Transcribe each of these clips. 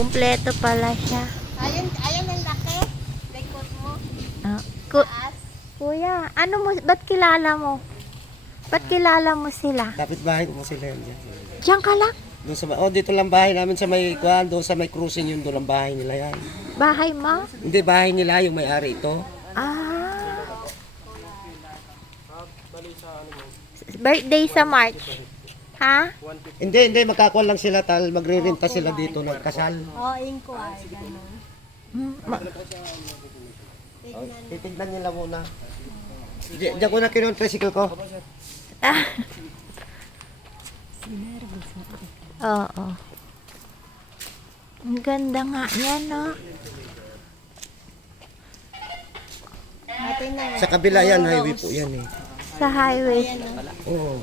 Kumpleto pala siya. Ayun ang laki. Likod mo. Ah, Taas. kuya, ano mo, ba't kilala mo? Ba't kilala mo sila? Kapit-bahay ko po sila yan dyan. Diyan ka lang? Doon sa, dito lang bahay namin sa may kuan, doon sa may cruising yun, doon lang bahay nila yan. Bahay mo? Hindi, bahay nila yung may-ari ito. Ah. Birthday sa March. Ha? Hindi, magkakuan lang sila, magre-renta sila dito ng kasal. Oo, inko ay. Ganun. Titignan nila muna. Diyan ko na kinuha yung tricycle ko. Ah. Oo. Ang ganda nga yan, no? Atin na. Sa kabila yan, highway po yan eh. Sa highway. Oo.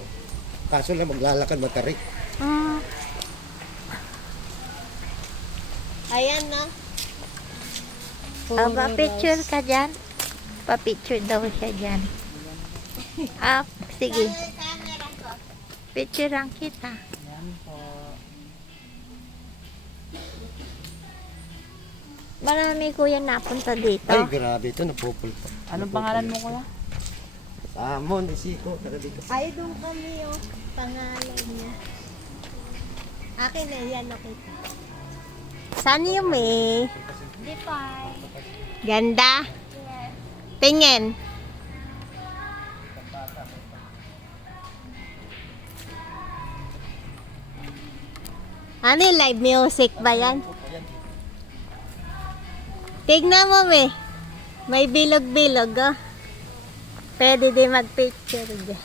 Kaso lang maglalakad matarik. Mm. Ayan na. Pa-picture ka dyan? Pa-picture daw siya dyan. Ah, sige. Camera ko. Picturean kita. Marami kuya napunta dito. Ay, grabe ito, napupulpa. Anong pangalan mo, kuya? Samon, Isiko, taga dito. Ay, doon kami oh. Pangalan niya. Akin na yan, okay. Saan yung may? Defy. Ganda. Tingin. Ano yung live music ba yan? Tignan mo, me. May bilog-bilog, oh. Pwede din mag-picture dyan.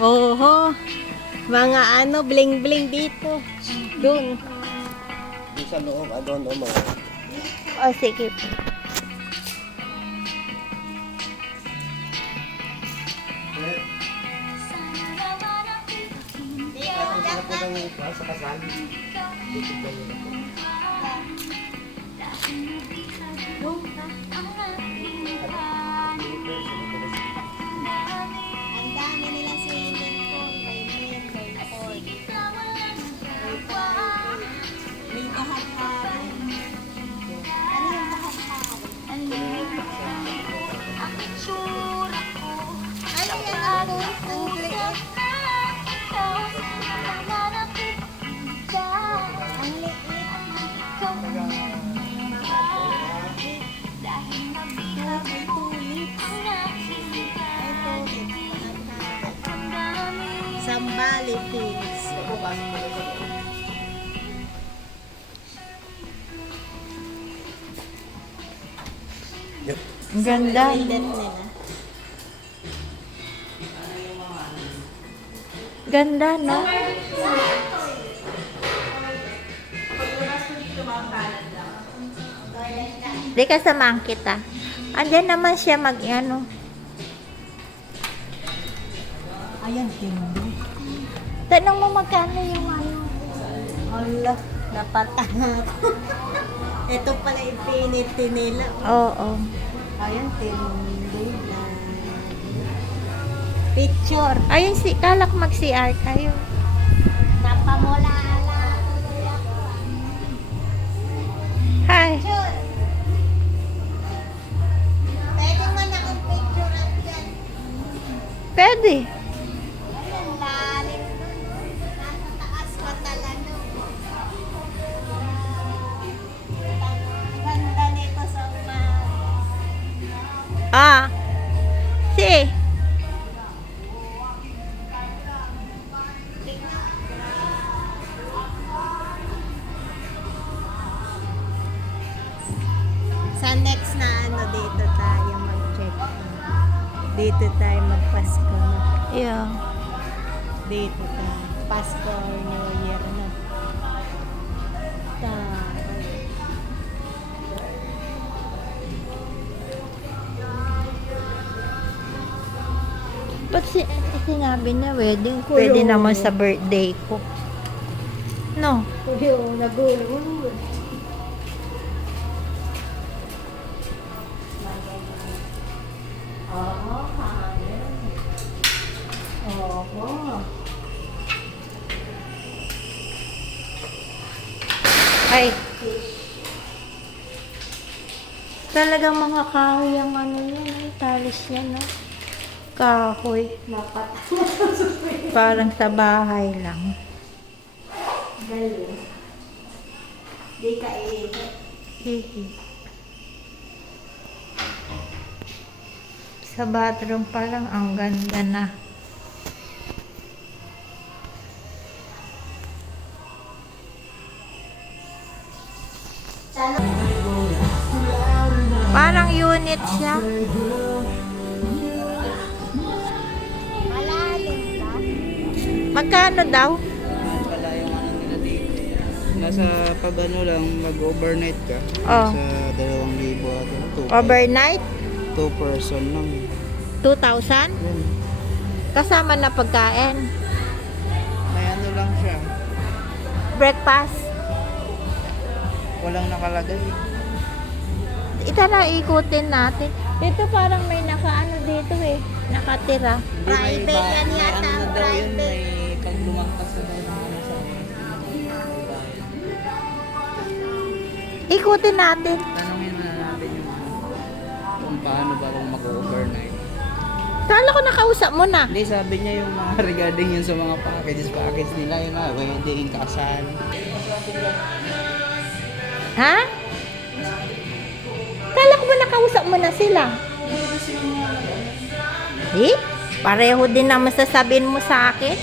Oho. Mga ano, bling-bling dito. Doon. Doon sa loob, doon, mga. O, sige. Sila po ng sa kasal. Titignan nila po. Ang dami nila swimming pool. May main, may port. May port. May bahagharin. Ano yung bahagharin? Ano yan, ate? Ang liit. Ang liit. May tulip. May tulip. Sambali Fields. Ang ganda. Toilet nila. Ganda, no? Di kasamahan kita. Andyan naman siya ano. Ayan, hindi. Tanong mo magkano yung ano. Allah, napatangat. Ito pala infinity nila. Oo. Ayan, tindi na. Picture. Ayun, kalak mag-CR kayo. Napamulala. Hi. Picture. Pwede man akong picture at yan. Pwede. Ang lalim nun. Nasa taas pa talaga. Ganda nito sa umaga. Ah. Si. Sa next na ano, dito tayo mag-check. Dito tayo mag-Pasko. Yeah. Dito tayo. Pasko or New Year na. Ba't sinabi na wedding? Pwede naman sa birthday ko. No. Yung nag-uwi. Oh. Ay. Talagang mga kahoy ang ano yan. Ay, talis yan, no? Kahoy. Parang sa bahay lang. Galing. Di ka iinit. Hihi. Sa bathroom pa lang, ang ganda na. Sana Parang unit siya. malalim ka. Magkano daw? Pala yung ano nila dito. Nasa pag ano lang, mag-overnight ka. Oh. Sa 2,000 at ano, Overnight? 2 person lang. 2,000? Yan. Kasama na pagkain. May ano lang siya. Breakfast. Walang nakalagay. Itara, ikutin natin. Dito parang may nakaano dito eh. Nakatira. Hindi, may Private yan may yata, ano na daw yun, private. may pag lumangkas na daw ng ano sa Ikutin natin. tanongin na natin yung kung paano ba kung mag-overnight. Kala ko nakausap mo na. Hindi, sabi niya yung mga regarding yun sa mga package nila yun na, hindi yung kasal. Ha? Kala ko ba nakausap mo na sila? Eh? Pareho din naman sasabihin mo sa akin.